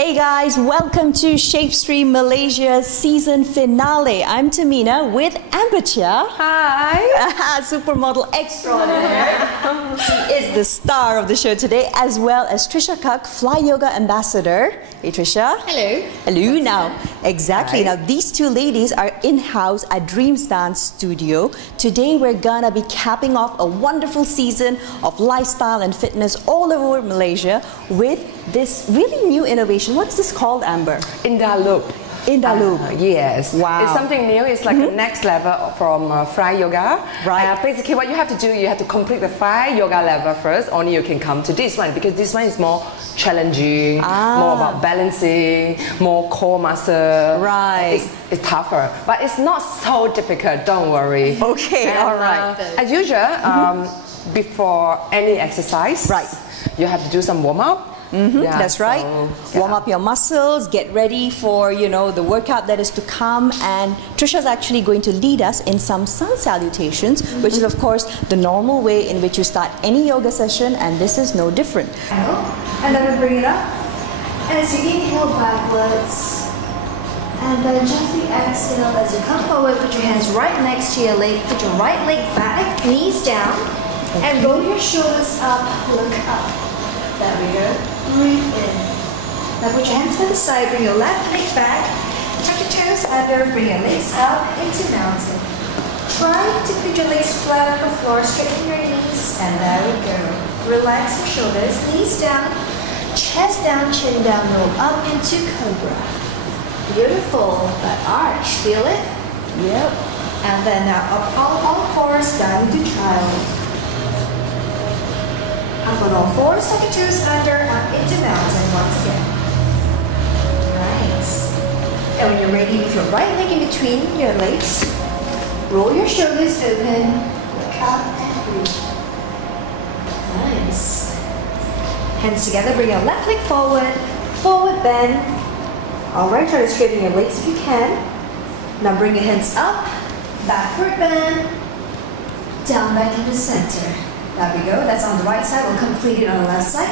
Hey guys, welcome to ShapeStream Malaysia's season finale. I'm Tehmina with Chia. Hi. Supermodel extraordinaire. She is the star of the show today, as well as Trisha Kuck, Fly Yoga Ambassador. Hey Trisha. Hello. Hello. Now, exactly. Hi. Now, these two ladies are in-house at Dreams Dance Studio. Today, we're gonna be capping off a wonderful season of lifestyle and fitness all over Malaysia with this really new innovation. What's this called, Amber? Indaloop. Indaloop. Yes. Wow. It's something new. It's like the next level from Fly Yoga. Right. Basically, what you have to do, you have to complete the Fly Yoga level first. Only you can come to this one because this one is more challenging, more about balancing, more core muscle. Right. It's tougher, but it's not so difficult. Don't worry. Okay. All right. As usual, before any exercise, Right. you have to do some warm up. Yeah, That's right. Warm up your muscles, get ready for, you know, the workout that is to come. And Trisha's actually going to lead us in some sun salutations, which is of course the normal way in which you start any yoga session, and this is no different. And then we bring it up. And as you inhale backwards, and then gently exhale as you come forward, put your hands right next to your leg, put your right leg back, knees down, and roll your shoulders up, look up. There we go. Breathe in. Now put your hands by the side, bring your left leg back, tuck your toes under, bring your legs up into mountain. Try to put your legs flat on the floor, straighten your knees, and there we go. Relax your shoulders, knees down, chest down, chin down, roll up into cobra. Beautiful. That arch, feel it? Yep. And then now up on all fours, down into triangle. Up on all fours, tuck your toes under, up into mountain once again. Nice. And when you're ready, with your right leg in between your legs, roll your shoulders open, look up and breathe. Nice. Hands together, bring your left leg forward, forward bend. Alright, try to straighten your legs if you can. Now bring your hands up, backward bend, down back into center. There we go, that's on the right side, we'll complete it on the left side.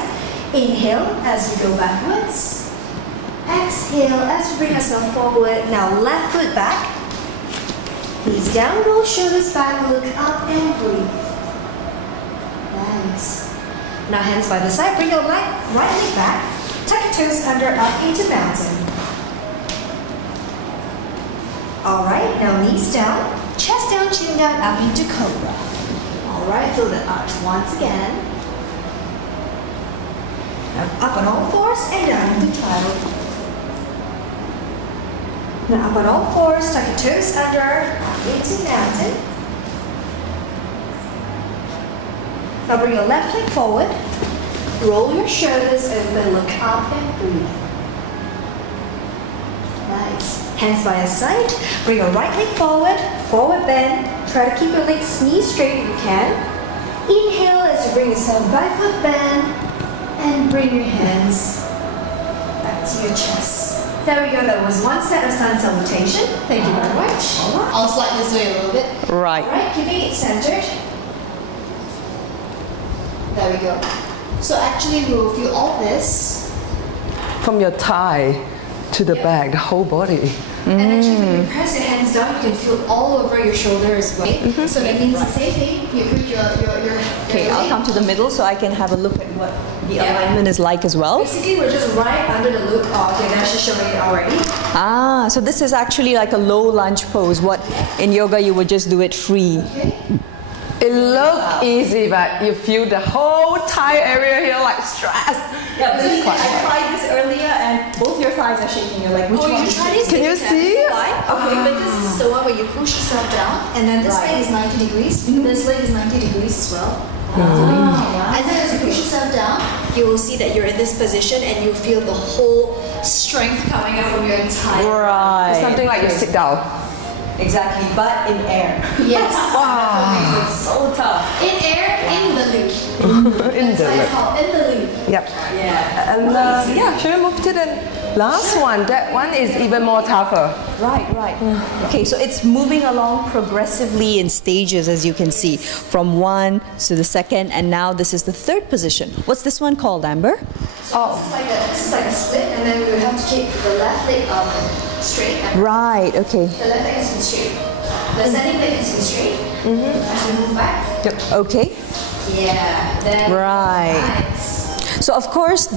Inhale as we go backwards. Exhale as we bring ourselves forward. Now left foot back. Knees down, roll shoulders back, look up and breathe. Nice. Now hands by the side, bring your right leg back. Tuck your toes under, up into mountain. Alright, now knees down, chest down, chin down, up into cobra. Alright, feel the arch once again. Now up on all fours and down into triangle. Now up on all fours, tuck your toes under, up into mountain. Now bring your left leg forward, roll your shoulders open, look up and breathe. Nice. Hands by your side, bring your right leg forward, forward bend. Try to keep your legs knees straight if you can. Inhale as you bring yourself backward bend, and bring your hands back to your chest. There we go, that was one set of sun salutation. Thank you very much. I'll slide this way a little bit. Right. Alright, keeping it centered. There we go. So actually we'll feel all this. From your thigh to the back, the whole body. And actually when you press your hands down, you can feel all over your shoulder as well. So that means the same thing. You put your Okay, I'll come to the middle so I can have a look at what the alignment is like as well. Basically, we're just right under the look of your dash showing it already. Ah, so this is actually like a low lunge pose. What in yoga you would just do it free. It looks easy, but you feel the whole thigh area here like stress. Yeah, this I tried this earlier and both your thighs are shaking. You're like, which one? You try this. Can you see? Okay, but this is the one where you push yourself down, and then this leg is 90 degrees. This leg is 90 degrees as well. And then as you push yourself down, you will see that you're in this position, and you feel the whole strength coming out from your entire. Right. It's something like you sit down. Exactly, but in air. Yes. Wow. It's so tough. In air, in the loop. In the That's why it's called in the loop. Yep. Yeah. And yeah, should we move to the Last one, that one is even more tougher. Right, right. Okay, so it's moving along progressively in stages, as you can see, from one to the second, and now this is the third position. What's this one called, Amber? Oh. This is like a split, and then we will have to keep the left leg straight. Right, okay. The left leg is straight. The standing leg is straight. As we move back. Yep. Okay. Yeah. Then Right. nice. So of course,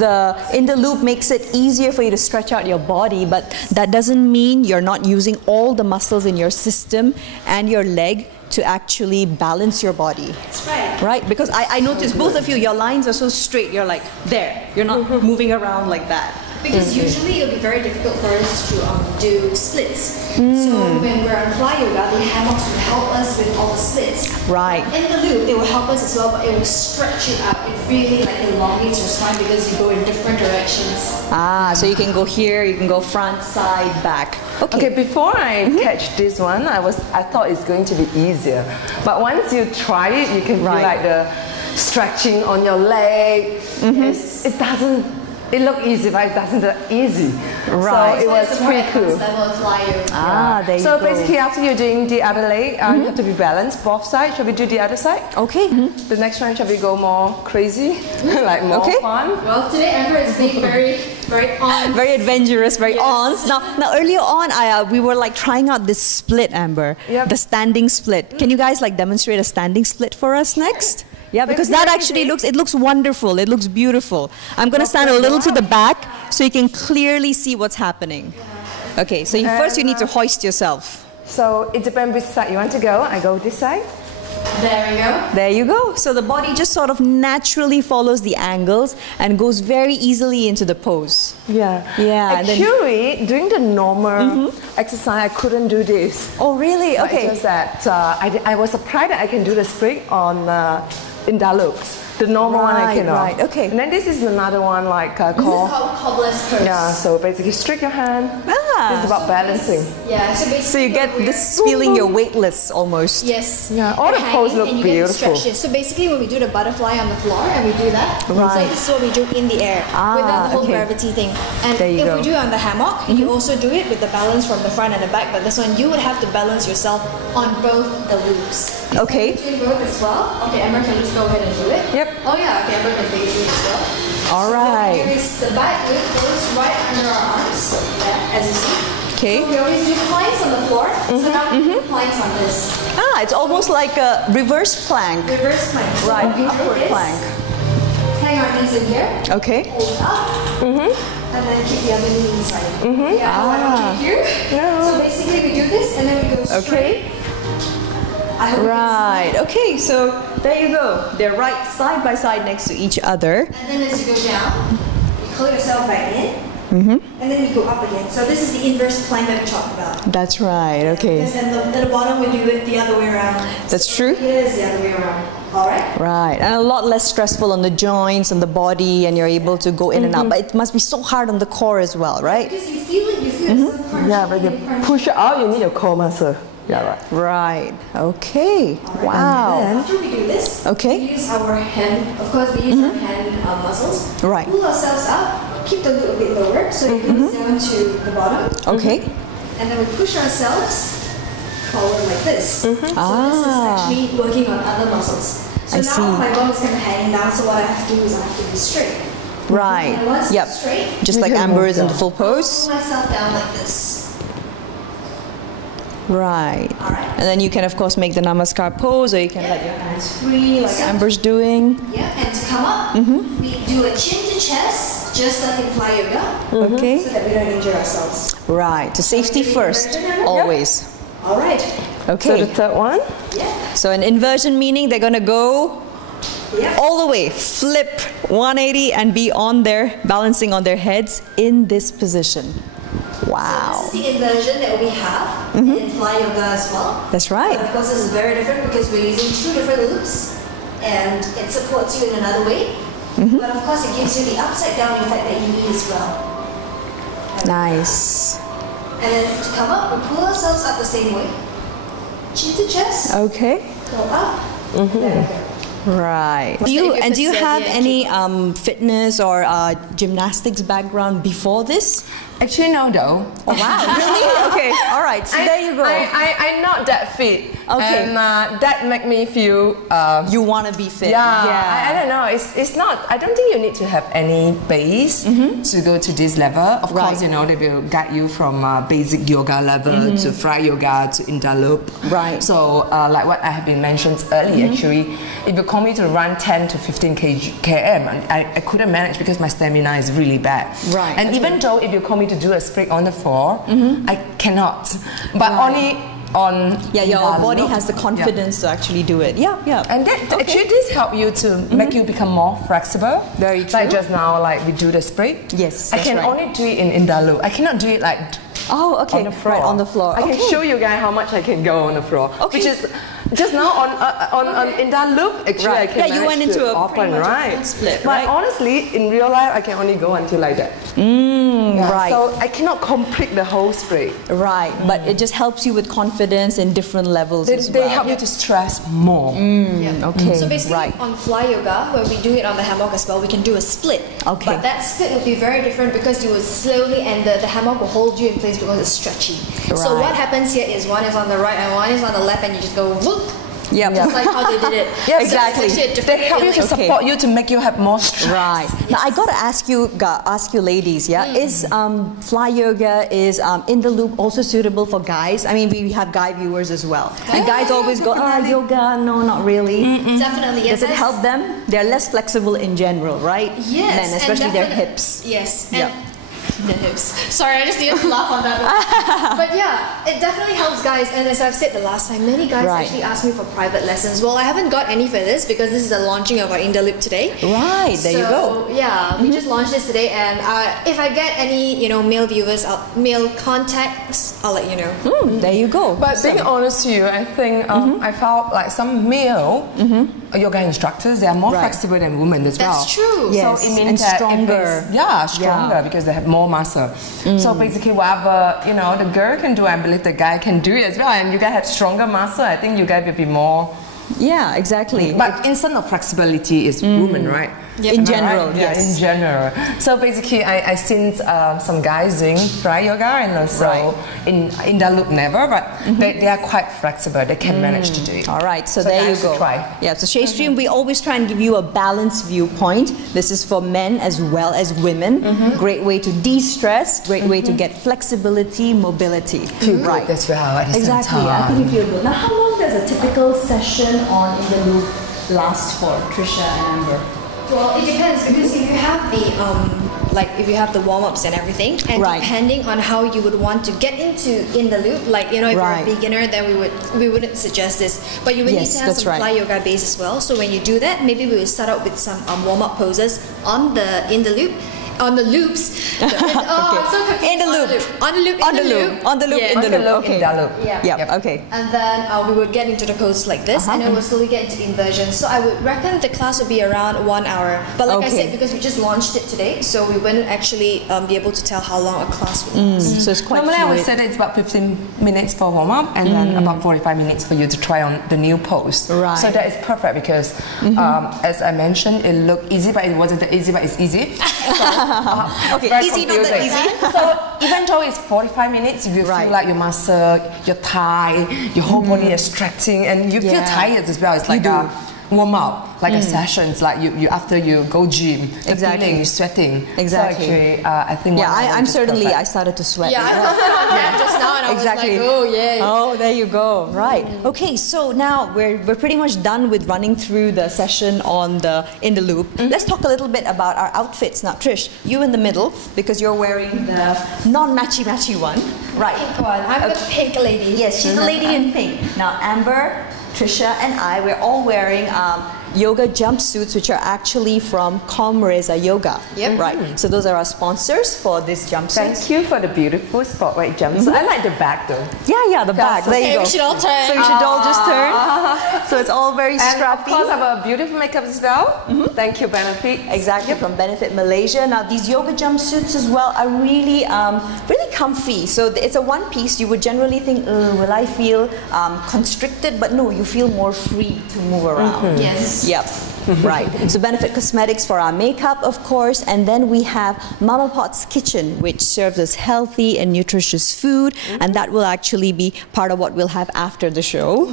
in the loop makes it easier for you to stretch out your body, but that doesn't mean you're not using all the muscles in your system and your leg to actually balance your body. That's right. Right? Because I noticed both of you, your lines are so straight, you're like there. You're not moving around like that. Because usually it'll be very difficult for us to do splits. So when we're on fly yoga, the hammocks will help us with all the splits. Right. In the loop, it will help us as well, but it will stretch you out. It really like elongates your spine because you go in different directions. Ah, so you can go here, you can go front, side, back. Okay, before I catch this one, I thought it's going to be easier. But once you try it, you can feel like the stretching on your leg. It looks easy, but it doesn't look easy. Right. So it was pretty cool. Level of fly yoga. Ah, there you So go. basically, after you're doing the other leg, you have to be balanced both sides. Shall we do the other side? Okay. The next one, shall we go more crazy, like more fun? Well, today Amber is being very on. Very adventurous, very on. Now earlier on, we were like trying out this split, Amber. Yep. The standing split. Can you guys like demonstrate a standing split for us next? Yeah, because that actually looks wonderful. It looks beautiful. I'm going to stand a little to the back so you can clearly see what's happening. Okay, so first you need to hoist yourself. So it depends which side you want to go. I go this side. There we go. There you go. So the body just sort of naturally follows the angles and goes very easily into the pose. Yeah. Yeah. Actually, doing the normal exercise, I couldn't do this. Oh, really? Okay. It's just that I was surprised that I can do the split on in that loop. The normal one I cannot. Right, okay. And then this is another one like This is called called cobbler's pose. yeah. So basically, stretch your hand. It's about balancing. Yeah. So basically, So you get this feeling you're weightless almost. Yes. Yeah, all the You're pose hanging look and you get to beautiful. stretch it. So basically, when we do the butterfly on the floor and we do that, Right. so this is what we do in the air without the whole okay. gravity thing. And There you if go. we do it on the hammock, you also do it with the balance from the front and the back. But this one, you would have to balance yourself on both the loops. Okay. You can do both as well. Okay, Amber can just go ahead and do it. Yep. Oh yeah. Okay, Amber can take it as well. All So right. here is the back loop goes right under our arms. Yeah, as you see. Okay. So we always do planks on the floor. So now we do planks on this. Ah, it's almost like a reverse plank. Reverse plank. So Right, what we do upward is plank. hang our knees in here, Okay. hold up, and then keep the other knee inside. Yeah, I want to here. So basically we do this and then we go straight. I hope you can Right. Okay, so there you go. They're right side by side next to each other. see. And then as you go down, you pull yourself back in, and then you go up again. So this is the inverse plank that we talked about. That's right. Okay. Because then the bottom we do it the other way around. That's true. It is the other way around. All right? Right, and a lot less stressful on the joints and the body, and you're able to go in and out. But it must be so hard on the core as well, right? Because you feel it, it's so Yeah, but you push it out, you need your core muscle. Yeah, right. Right. Okay. Wow. After we do this, Okay. we use our hand, of course we use our hand muscles. Right. Pull ourselves up, keep the loop a bit lower so it goes down to the bottom. Okay. And then we push ourselves forward like this. So this is actually working on other muscles. So I now see. my bum is kind of hanging down, so what I have to do is I have to be straight. Right. And once Yep. it's straight, Just like Amber is in the full pose. pull myself down like this. Right. Alright. And then you can of course make the namaskar pose, or you can let your hands free like So- Amber's doing. Yeah, and to come up, we do a chin to chest, just like in fly yoga, Okay. so that we don't injure ourselves. Right. To safety first, always. All right. So Okay. the third one. Yeah. So an inversion meaning they're gonna go Yeah. all the way, flip 180 and be on their, balancing on their heads in this position. Wow. So this is the inversion that we have in fly yoga as well. That's right. But of course, this is very different because we're using two different loops, and it supports you in another way. But of course, it gives you the upside down effect that you need as well. Nice. And then to come up, we pull ourselves up the same way. Chin to chest, Okay. go up. There we go. Right. Do you have any fitness or gymnastics background before this? Actually, no, though. Oh, wow. Really? Okay. All right. So there you go. I'm not that fit. Okay. And that make me feel... you want to be fit. Yeah. I don't know. It's not... I don't think you need to have any base to go to this level. Of course, you know, they will guide you from basic yoga level to fly yoga to interloop. Right. So, like what I have been mentioned earlier, actually, if you call me to run 10 to 15 km, I couldn't manage because my stamina is really bad. Right. And even though if you call me to do a split on the floor, I cannot. But only on... Yeah, your body has the confidence to actually do it. Yeah. And that actually this help you to make you become more flexible. Very true. Like just now, like we do the split. Yes, I can only do it in interloop. I cannot do it like... Oh, okay. On the floor. Right, on the floor. I can show you guys how much I can go on the floor. Okay. Which is just now on in that loop. Actually, I can you went into a open, right? Full split, but honestly, in real life, I can only go until like that. Right. So I cannot complete the whole split. Right. But it just helps you with confidence in different levels as well. They help you to stress more. Okay. So basically, on fly yoga, when we do it on the hammock as well, we can do a split. Okay. But that split will be very different because you will slowly, and the hammock will hold you in place because it's stretchy. So what happens here is one is on the right and one is on the left, and you just go whoop. Yeah, just like how they did it. Yeah, exactly. So they help you to support you to make you have more stress. Right. Now I gotta ask you ladies, is fly yoga in the loop also suitable for guys? I mean, we have guy viewers as well, and guys always go, yoga, no, not really. Definitely. Yes. Does it help them? They're less flexible in general, right? Yes. Men, especially their hips. Yes. And the hips. Sorry, I just needed to laugh on that. But yeah, it definitely helps guys. And as I've said the last time, many guys actually ask me for private lessons. Well, I haven't got any for this because this is the launching of our Interloop today. Right, there you go. Yeah, we just launched this today, and if I get any, male viewers, male contacts, I'll let you know. There you go. But being honest to you, I think I found like some male yoga instructors, they are more flexible than women as well. That's true. Yes, so it means and that stronger. Stronger because they have more muscle. So basically, whatever the girl can do, I believe the guy can do it as well. And you guys have stronger muscle. I think you guys will be more. Yeah, exactly. But instant of flexibility is women, right? Yep. In general, right? yes. Yeah, in general. So basically, I seen some guys doing fly yoga and also in the loop never, but they are quite flexible. They can manage to do it. All right, so there you go. Try. Yeah, so ShapeStream, we always try and give you a balanced viewpoint. This is for men as well as women. Great way to de-stress, great way to get flexibility, mobility. Feel good as well at the same time. I think you feel good. Now, how long does a typical session on In the Loop last for, Trisha and Amber? Well, it depends because if you have the warm-ups and everything, and depending on how you would want to get into In the Loop, if you're a beginner, then we wouldn't suggest this. But you would need to have some fly yoga base as well. So when you do that, maybe we will start out with some warm-up poses on the In the Loop. On the loops. I'm so confused. In the loop. On the loop. In the loop. Okay. Yeah. Okay. And then we would get into the poses like this, and then we'll slowly get into inversions. So I would reckon the class would be around 1 hour. But like I said, because we just launched it today, so we wouldn't actually be able to tell how long a class would last. So it's quite normally I would say that it's about 15 minutes for warm up, and then about 45 minutes for you to try on the new pose. Right. So that is perfect because, as I mentioned, it looked easy, but it wasn't that easy. But it's easy. Easy, not that easy. So even though it's 45 minutes, you feel like your muscle, your thigh, your whole body is stretching, and you feel tired as well. It's like a warm up, like a session. It's like you after you go gym, the feeling you're sweating. Exactly. So actually, I think I'm certainly. I started to sweat. Yeah, I felt it on that just now, and I was like, oh yeah. Oh, there you go. Right. Okay. So now we're pretty much done with running through the session on the In the Loop. Let's talk a little bit about our outfits now. Trish, you in the middle because you're wearing the non-matchy one. Right. Pink one. I'm the pink lady. Yes, she's the lady in pink. Now Amber, Trisha and we're all wearing yoga jumpsuits, which are actually from Comreza Yoga. Yep. Right. So those are our sponsors for this jumpsuit. Thank you for the beautiful spotlight jumpsuit. I like the bag though. Yeah, the bag. There you go. We should all turn. So we should all just turn. So it's all very strappy. And of course, I have a beautiful makeup as well. Thank you, Benefit. Exactly, from Benefit Malaysia. Now these yoga jumpsuits as well are really, really comfy. So it's a one piece. You would generally think, will I feel constricted? But no, you feel more free to move around. Yes. Yep. Right. So Benefit Cosmetics for our makeup, of course, and then we have Mama Pot's Kitchen, which serves us healthy and nutritious food, and that will actually be part of what we'll have after the show.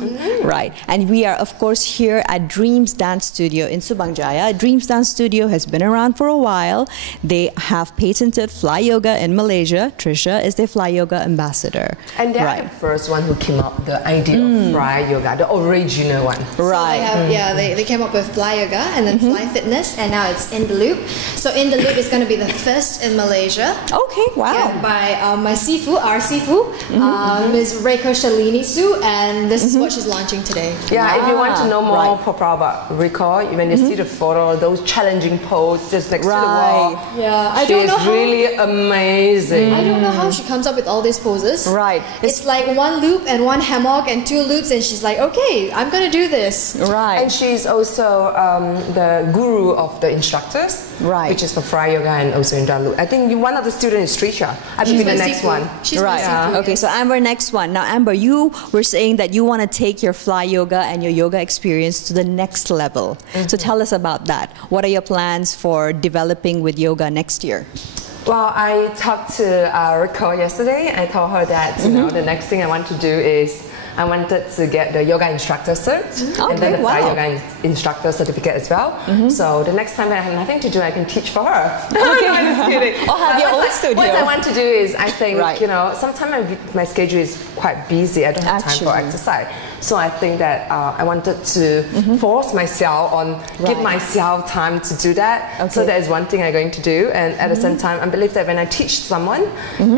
Right. And we are, of course, here at Dreams Dance Studio in Subang Jaya. Dreams Dance Studio has been around for a while. They have patented Fly Yoga in Malaysia. Trisha is their Fly Yoga ambassador. And they're the first one who came up with the idea of Fly Yoga, the original one. Right. So they came up with Fly Yoga and then Fly Fitness, and now it's In the Loop. So In the Loop is going to be the first in Malaysia. Okay, wow. Yeah, by my Sifu, our Sifu, Ms. Reiko Shalini Su, and this is what she's launching today. Yeah, if you want to know more about Reiko, when you see the photo, those challenging poses just next to the wall, Yeah, she is really amazing. I don't know how she comes up with all these poses. Right. It's like one loop and one hammock and two loops, and she's like, okay, I'm going to do this. Right. And she's also the guru of the instructors, which is for Fly Yoga and also in Dalu. I think one of the students is Trisha. I will be the next one. She's my Sifu, Okay, so Amber, next one. Now, Amber, you were saying that you want to take your Fly Yoga and your yoga experience to the next level. So tell us about that. What are your plans for developing with yoga next year? Well, I talked to Reiko yesterday. I told her that you know the next thing I want to do is I wanted to get the yoga instructor cert and then the Fly Yoga instructor certificate as well. So the next time when I have nothing to do, I can teach for her. No, I'm just kidding. Or have your own studio. What I want to do is, I think, you know, sometimes my schedule is quite busy. I don't have time for exercise. So I think that I wanted to force myself on, give myself time to do that. So that is one thing I'm going to do. And at the same time, I believe that when I teach someone,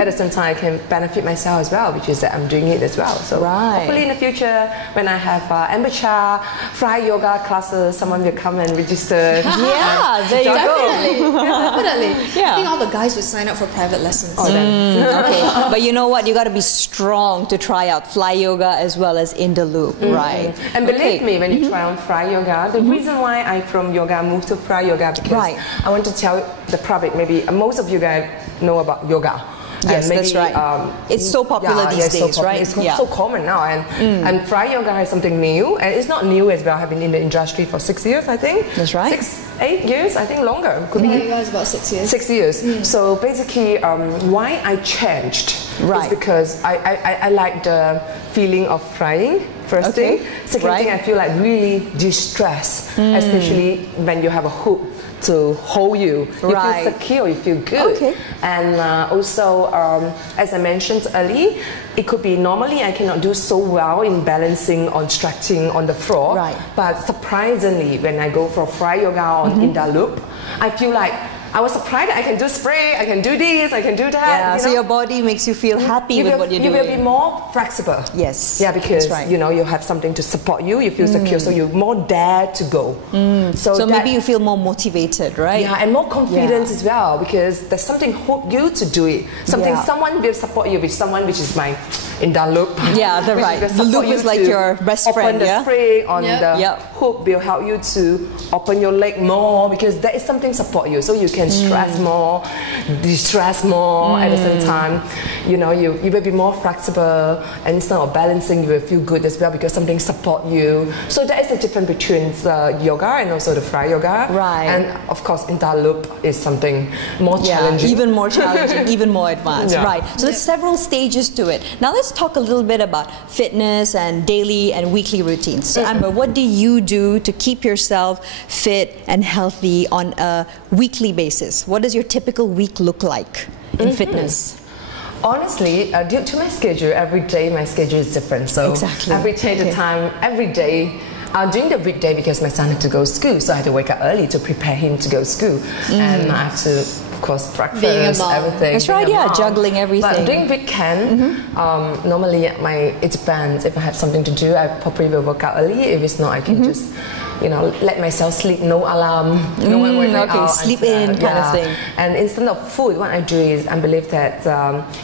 at the same time I can benefit myself as well, which is that I'm doing it as well. So hopefully in the future, when I have Ambacha, Fly Yoga classes, someone will come and register. Yeah, there you go. Definitely. I think all the guys would sign up for private lessons. Okay. But you know what? You got to be strong to try out Fly Yoga as well as In the Loop, right? And believe me, when you try on Fly Yoga, the reason why I from yoga moved to Fly Yoga because I want to tell the public, maybe most of you guys know about yoga. Yes, maybe, that's right. It's so popular these days, right? It's so common now, and Fly Yoga is something new, and it's not new as well. I've been in the industry for 6 years, I think. That's right. 8 years, I think longer. Could be. You guys about 6 years. 6 years. So basically, why I changed is because I like the feeling of flying. First thing. Second thing, I feel like really distressed, especially when you have a hook to hold you. You feel secure, you feel good. And also, as I mentioned earlier, it could be normally I cannot do so well in balancing on stretching on the floor. But surprisingly, when I go for Fly Yoga on in the loop, I feel like I was surprised that I can do spray, I can do this, I can do that. Yeah, you know? So your body makes you feel happy with what you're doing. You will be more flexible. Yes. Yeah, because you know you have something to support you. You feel secure, so you more dare to go. So maybe you feel more motivated, right? Yeah, and more confidence as well, because there's something hook you to do it. Something someone will support you with someone which is my in that loop. Yeah, that's right. The loop is like your best friend. Open the spray on the hook will help you to open your leg more, because there is something support you, so you can stress more, distress more at the same time. You know, you will be more flexible, and instead of balancing, you will feel good as well because something support you. So that is the difference between the yoga and also the Fly Yoga. Right. And of course, in that loop is something more challenging. Even more challenging, even more advanced. Right. So there's several stages to it. Now let's talk a little bit about fitness and daily and weekly routines. So Amber, what do you do to keep yourself fit and healthy on a weekly basis? What does your typical week look like in fitness? Honestly, due to my schedule, every day my schedule is different. So every day the time, every day. During the weekday, because my son had to go to school, so I had to wake up early to prepare him to go to school. And I have to, of course, breakfast, everything. That's right, juggling everything. But during weekend, normally it depends. If I have something to do, I probably will work out early. If it's not, I can just, you know, let myself sleep, no alarm, no one wake me out. Sleep in kind of thing. And instead of food, what I do is I believe that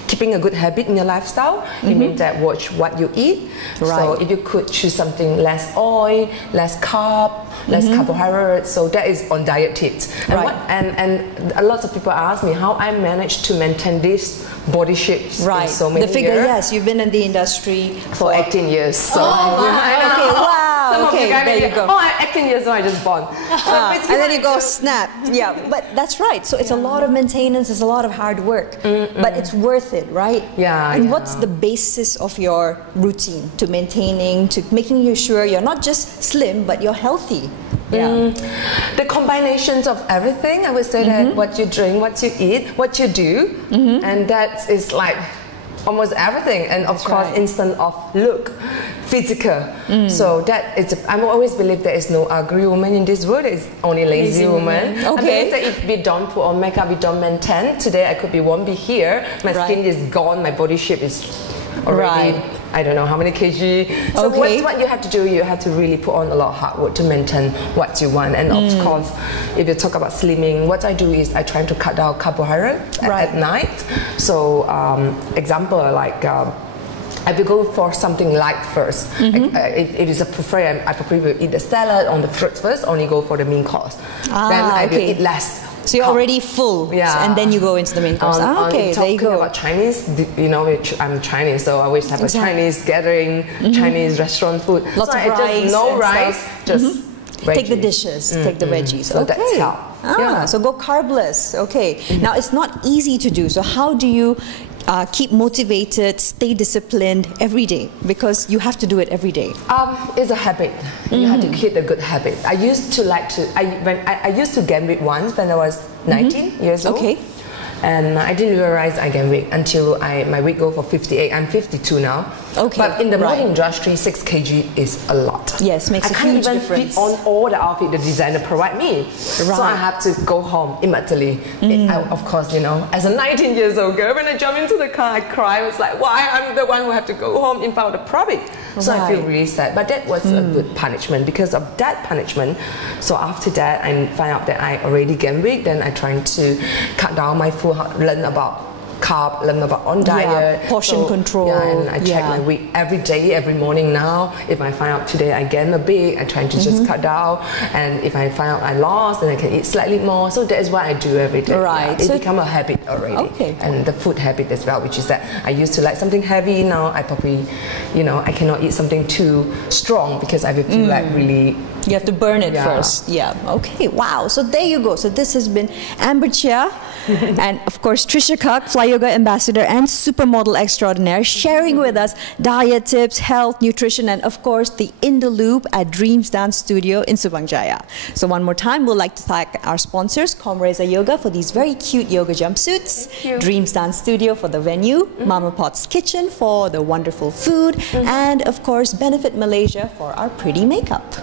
keeping a good habit in your lifestyle, it means that watch what you eat. So if you could choose something less oil, less carb, less carbohydrates, so that is on diet tips. And a lot of people ask me how I managed to maintain this body shape in so many the figure, years. yes, you've been in the industry for 18 years. So wow. Some of you guys there you go. oh, I'm 18 years old, I just born. And then you go snap. Yeah, but that's right. So it's a lot of maintenance, it's a lot of hard work, but it's worth it, right? Yeah. And what's the basis of your routine to maintaining, to making you sure you're not just slim, but you're healthy? Yeah. The combinations of everything, I would say that what you drink, what you eat, what you do, and that is like almost everything, and of course instant of look, physical. So that is, I always believe there is no ugly woman in this world, it's only lazy woman. Okay. I believe that if we don't put on makeup, we don't maintain, today I won't be here, my skin is gone, my body shape is already I don't know how many kg. So what you have to do, you have to really put on a lot of hard work to maintain what you want. And of course, if you talk about slimming, what I do is I try to cut down carbohydrate at night. So example, like I will go for something light first. If it's a prefer, I prefer to eat the salad on the fruits first, only go for the main course. Then I will eat less. So you're already full, and then you go into the main course. Okay, there you go. About Chinese, you know, I'm Chinese, so I always have a Chinese gathering, Chinese restaurant food. Lots of rice. Just no rice, just veggies. Take the dishes, take the veggies. So that's how. So go carbless. Okay. Now it's not easy to do. So how do you keep motivated, stay disciplined every day? Because you have to do it every day. It's a habit. You have to keep a good habit. I used to I used to gain weight once when I was 19 years old. Okay. And I didn't realize I gained weight until my weight go for 58. I'm 52 now. Okay. But in the modern industry, 6 kg is a lot. Yes, makes a huge difference. I can't even fit on all the outfit the designer provide me. So I have to go home immediately. Of course, you know, as a 19 years old girl, when I jump into the car, I cry. I was like, why I'm the one who have to go home in front of the product? So I feel really sad. But that was a good punishment. Because of that punishment, so after that, I find out that I already gained weight. Then I try to cut down my food, learn about carb, learn about on diet, portion control. Yeah, and I check my weight every day, every morning now. If I find out today I gained a bit, I try to just cut down. And if I find out I lost, then I can eat slightly more. So that is what I do every day. Right. It become a habit already. Okay. And the food habit as well, which is that I used to like something heavy. Now I probably, you know, I cannot eat something too strong because I will feel like really. You have to burn it first. Yeah. Okay. Wow. So there you go. So this has been Amber Chia and of course Trisha Kuck, Fly Yoga Ambassador and Supermodel Extraordinaire, sharing with us diet tips, health, nutrition, and of course the In the Loop at Dreams Dance Studio in Subang Jaya. So one more time, we'd like to thank our sponsors, Comreza Yoga for these very cute yoga jumpsuits, Dreams Dance Studio for the venue, Mama Pot's Kitchen for the wonderful food, and of course Benefit Malaysia for our pretty makeup.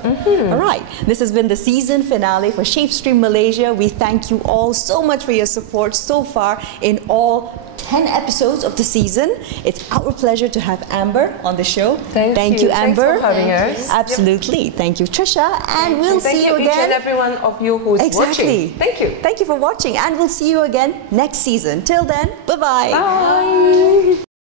All right, this has been the season finale for ShapeStream Malaysia. We thank you all so much for your support so far in all 10 episodes of the season. It's our pleasure to have Amber on the show. Thank you, Amber. Thanks for having us. Absolutely. Thank you, Trisha. And we'll see you again. Thank you, each and every one of you who's watching. Thank you. Thank you for watching, and we'll see you again next season. Till then, bye-bye. Bye.